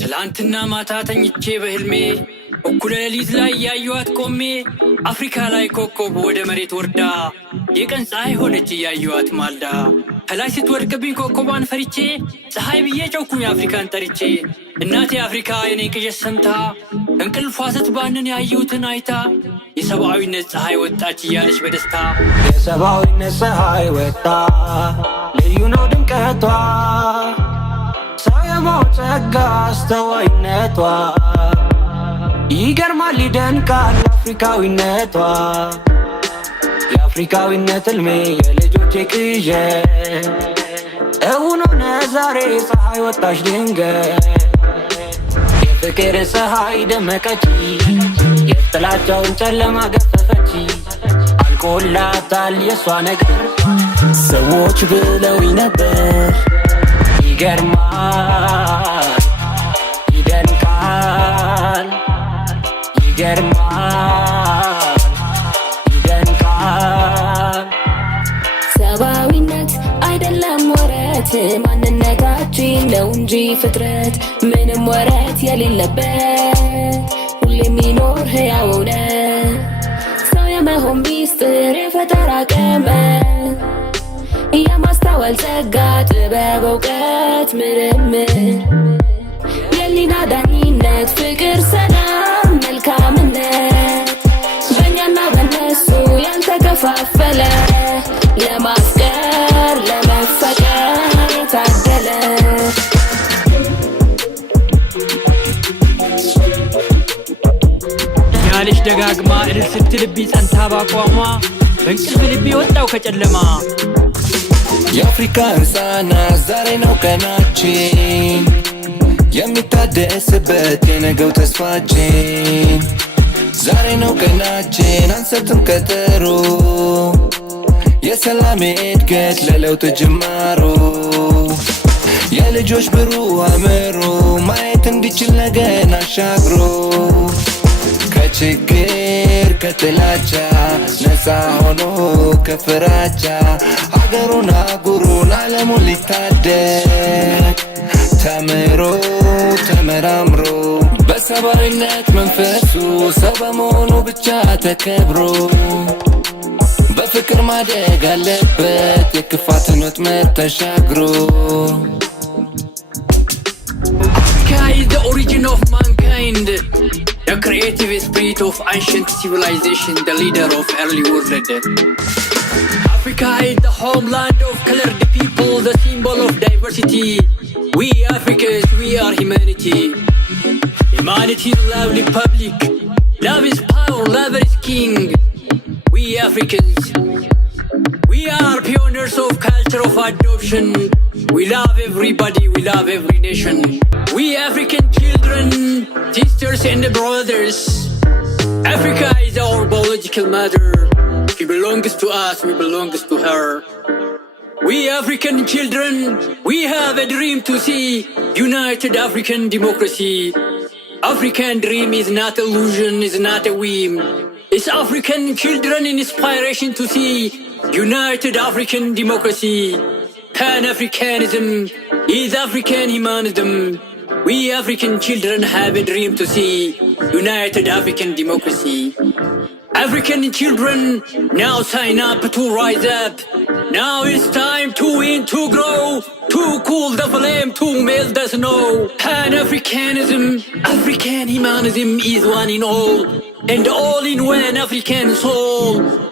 ትላንትና ማታ ተኝቼ በህልሜ እኩለ ሌሊት ላይ ያዩዋት ቆሜ አፍሪካ ላይ ኮከብ ወደ መሬት ወርዳ የቀን ፀሐይ ሆነች ያዩዋት ማልዳ ከላይ ስትወድቅብኝ ኮከቧን ፈሪቼ ፀሐይ ብዬ ጮኩኝ አፍሪካን ጠርቼ እናቴ አፍሪካ የኔን ቅዠት ሰምታ እንቅልፏ ስትባንን ያዩትን አይታ የሰብአዊነት ፀሐይ ወጣች እያለች በደስታ የሰብአዊነት ፀሐይ ወጣ ልዩ ነው ድምቀቷ ሳየማው ጸጋ አስተዋይነቷ ይገርማል ይደንቃል አፍሪካዊነቷ የአፍሪካዊነት ህልሜ የልጆቼ ቅዠት እውን ሆነ ዛሬ ፀሐይ ወጣች ድንገት የፍቅር ፀሐይ ደመቀች የጥላቻውን ጨለማ ገፈፈች አልቆላታል የሷ ነገር ሰዎች ብለውኝ ነበር ይገርማል ይደንቃል ይገርማል ይደንቃል ሰብአዊነት አይደለም ወረት ማንነታችን ነው እንጂ ፍጥረት ምንም ወረት የሌለበት ሁሌ የሚኖር ሕያው እውነት ሰው የመሆን ሚስጥር የፈጠራ ቀመር የማስተዋል ጸጋ ጥበብ እውቀት ምርምር የህሊና ዳኝነት ፍቅር ሰላም መልካምነት በእኛና በነሱ ያልተከፋፈለ ለማፍቀር ለመፈቀር የታደለ ያለች ደጋግማ እልል ስትልብኝ ጸንታ ባቋሟ በእንቅልፍ ልቤ ወጣው ከጨለማ የአፍሪካ ሕፃናት ዛሬ ነው ቀናችን የሚታደስበት የነገው ተስፋችን ዛሬ ነው ቀናችን አንሰጥም ቀጠሮ የሰላም እድገት ለለውጥ ጅማሮ የልጆች ብሩህ አእምሮ ማየት እንዲችል ነገን አሻግሮ ከችግር ከጥላቻ ነፃ ሆኖ ከፍራቻ ሀገሩን አህጉሩን ዓለሙን ሊታደግ ተምሮ ተመራምሮ በሰብአዊነት መንፈሱ ሰው በመሆኑ ብቻ ተከብሮ በፍቅር ማደግ አለበት የክፋትን ወጥመድ ተሻግሮ Africa is the origin of mankind, the creative spirit of ancient civilization, the leader of early world. Africa is the homeland of colored people, the symbol of diversity. We Africans, we are humanity. Humanity is lovely public. Love is power, love is king. We Africans, we are pioneers of culture of adoption. We love everybody, we love every nation. We African children, sisters and brothers. Africa is our biological mother. She belongs to us, we belong to her. We African children, we have a dream to see united African democracy. African dream is not illusion, is not a whim. It's African children inspiration to see united African democracy. Pan-Africanism is African humanism. We African children have a dream to see united African democracy. African children, now sign up to rise up. Now it's time to win, to grow, to cool the flame, to melt the snow. Pan-Africanism, African humanism is one in all, and all in one African soul.